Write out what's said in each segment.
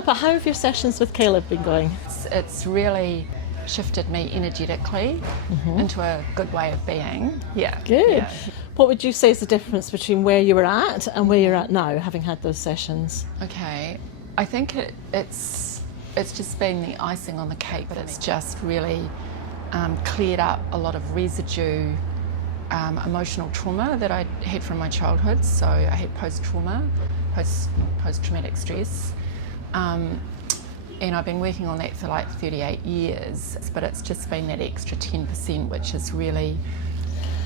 Philippa, how have your sessions with Caleb been going? It's really shifted me energetically into a good way of being. Yeah. Good. Yeah. What would you say is the difference between where you were at and where you're at now, having had those sessions? Okay. I think it's just been the icing on the cake, but it's just really cleared up a lot of residue emotional trauma that I had from my childhood. So I had post-traumatic stress. And I've been working on that for like 38 years, but it's just been that extra 10% which has really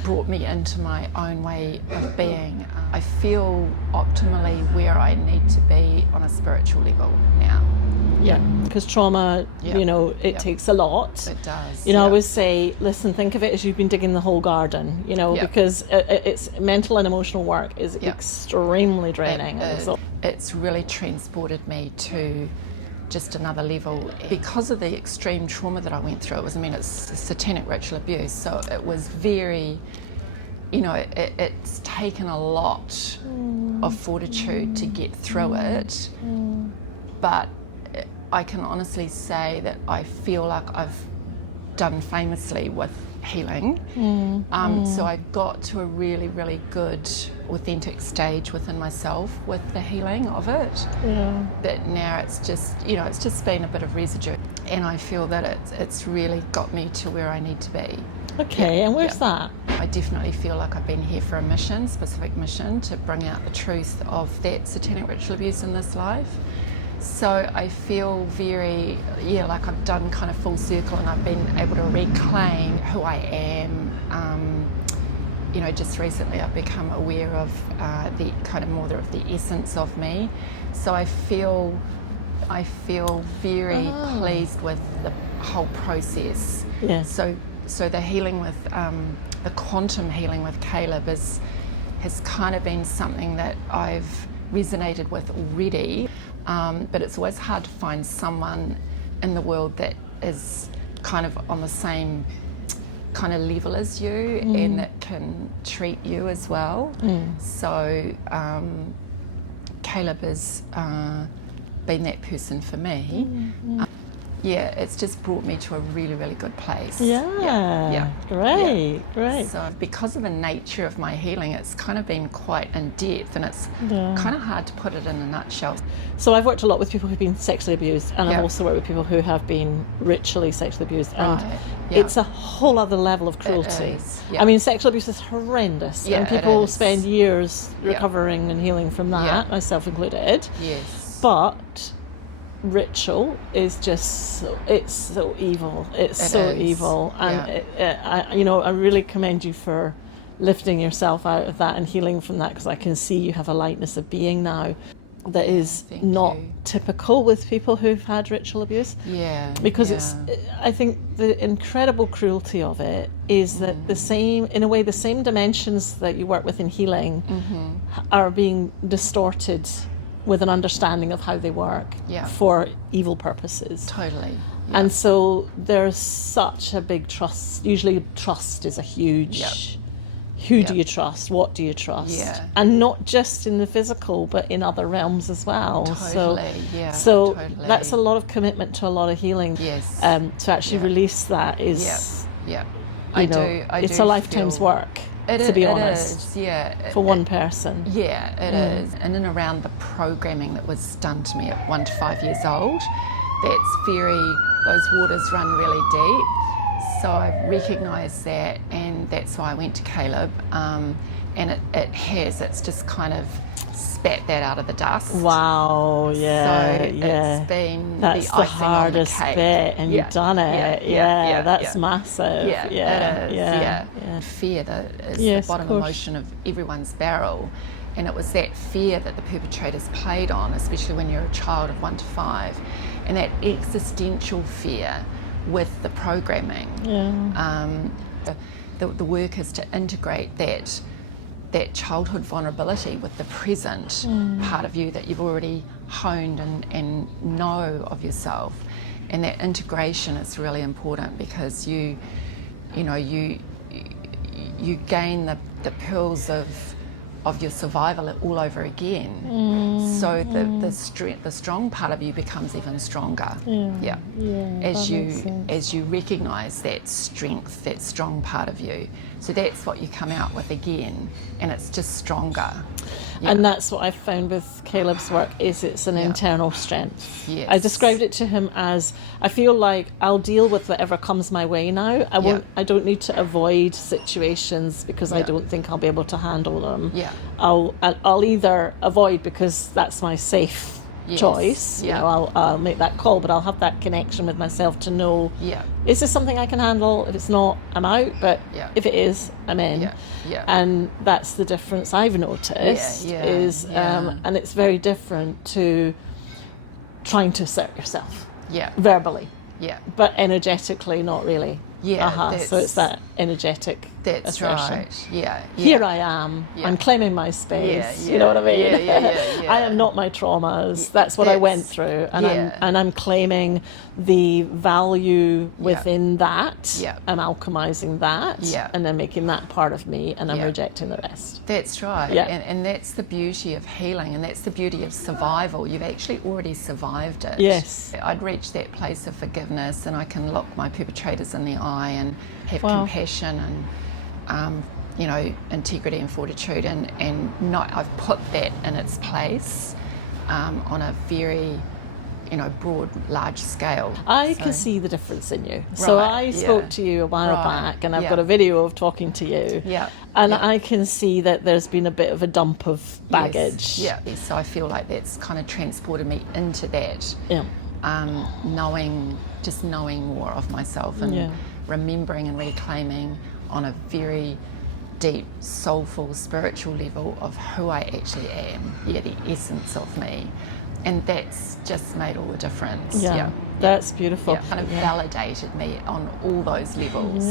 brought me into my own way of being. I feel optimally where I need to be on a spiritual level now. Yeah, because trauma, it takes a lot. It does. I always say, listen, think of it as you've been digging the whole garden, because it's mental and emotional work is extremely draining. It's really transported me to just another level because of the extreme trauma that I went through. It's satanic ritual abuse, so it was very, it's taken a lot of fortitude to get through it, but I can honestly say that I feel like I've done famously with healing. So I got to a really, really good, authentic stage within myself with the healing of it. Yeah. But now it's just, it's just been a bit of residue. And I feel that it's really got me to where I need to be. Okay, and where's that? I definitely feel like I've been here for a specific mission, to bring out the truth of that satanic ritual abuse in this life. So I feel very, like I've done kind of full circle, and I've been able to reclaim who I am. Just recently I've become aware of the kind of more of the essence of me. So I feel very pleased with the whole process. Yeah. So the healing with, the quantum healing with Caleb has kind of been something that I've resonated with already. But it's always hard to find someone in the world that is kind of on the same kind of level as you and that can treat you as well. So Caleb has been that person for me. It's just brought me to a really, really good place. Yeah. Great. So because of the nature of my healing, it's kind of been quite in depth, and it's kind of hard to put it in a nutshell. So I've worked a lot with people who've been sexually abused, and I've also worked with people who have been ritually sexually abused, and it's a whole other level of cruelty. It is, Sexual abuse is horrendous, and people spend years recovering and healing from that, myself included. Yes. But ritual is just it's so evil. It's so evil, and I really commend you for lifting yourself out of that and healing from that, because I can see you have a lightness of being now that is not typical with people who've had ritual abuse. Because it's, I think the incredible cruelty of it is that the same dimensions that you work with in healing are being distorted with an understanding of how they work for evil purposes. Totally. And so there's such a big trust. Usually trust is a huge, who do you trust? What do you trust? And not just in the physical, but in other realms as well. So that's a lot of commitment to a lot of healing. To actually release that is, it's a lifetime's work. To be honest, for one person. It is. And then around the programming that was done to me at 1 to 5 years old, those waters run really deep. So I recognised that, and that's why I went to Caleb. And it's just kind of spat that out of the dust. Wow, It's been that's the hardest bit, and you've done it. That's massive. It is. Fear that is the bottom emotion of everyone's barrel, and it was that fear that the perpetrators played on, especially when you're a child of 1 to 5, and that existential fear with the programming. The work is to integrate that childhood vulnerability with the present part of you that you've already honed and know of yourself. And that integration is really important, because you gain the pearls of of your survival all over again. So the strong part of you becomes even stronger. As you recognize that strength, that strong part of you. So that's what you come out with again, and it's just stronger. And that's what I've found with Caleb's work, is it's an internal strength. Yes. I described it to him as, I feel like I'll deal with whatever comes my way now. I don't need to avoid situations because I don't think I'll be able to handle them. I'll either avoid because that's my safe choice. You know, I'll make that call, but I'll have that connection with myself to know, is this something I can handle? If it's not, I'm out, but if it is, I'm in. And that's the difference I've noticed and it's very different to trying to assert yourself verbally, but energetically not really. So it's that energetic assertion. Here I am. I'm claiming my space. You know what I mean? I am not my traumas. That's what I went through, and I'm claiming the value within that. I'm alchemizing that, and then making that part of me, and I'm rejecting the rest. That's right. And that's the beauty of healing, and that's the beauty of survival. You've actually already survived it. Yes. I'd reached that place of forgiveness, and I can look my perpetrators in the eye and have compassion and you know, integrity and fortitude, and not, I've put that in its place on a very, you know, broad, large scale. I can see the difference in you. So I spoke to you a while back, and I've got a video of talking to you. And I can see that there's been a bit of a dump of baggage. So I feel like that's kind of transported me into that. Knowing more of myself, and remembering and reclaiming on a very deep, soulful, spiritual level of who I actually am, the essence of me. And that's just made all the difference. That's beautiful. Kind of validated me on all those levels.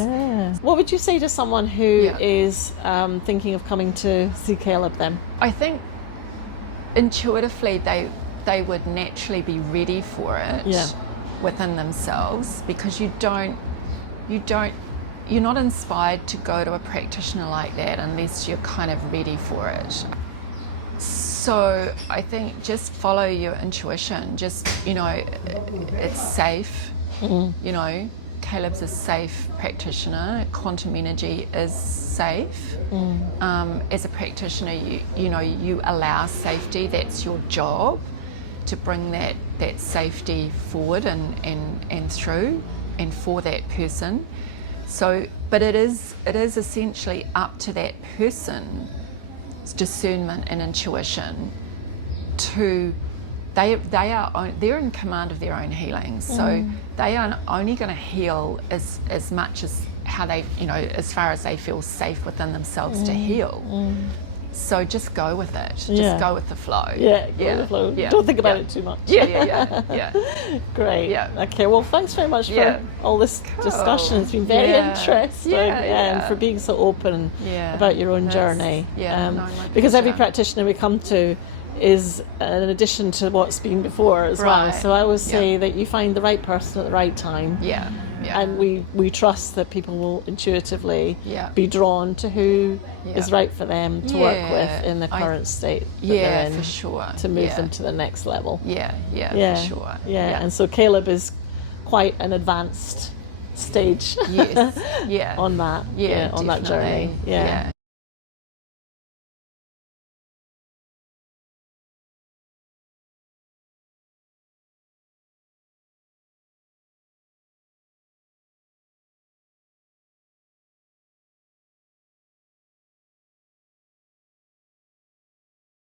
What would you say to someone who is thinking of coming to see Caleb then? I think intuitively they would naturally be ready for it within themselves, because you're not inspired to go to a practitioner like that unless you're kind of ready for it. So I think just follow your intuition. Just, you know, it's safe. You know, Caleb's a safe practitioner. Quantum energy is safe. As a practitioner, you know, you allow safety. That's your job, to bring that safety forward and through and for that person. So, but it is essentially up to that person's discernment and intuition to, they're in command of their own healing. So they are only going to heal as much as how they, you know, as far as they feel safe within themselves to heal. So just go with it. Just go with the flow. Go with the flow. Don't think about it too much. Great. Okay, well, thanks very much for all this discussion. It's been very interesting, and for being so open about your own journey. Because every practitioner we come to is an addition to what's been before as well. So I always say that you find the right person at the right time. And we trust that people will intuitively be drawn to who is right for them to work with in the current state that they're in, for sure, to move them to the next level. For sure. And so Caleb is quite an advanced stage on that on that journey.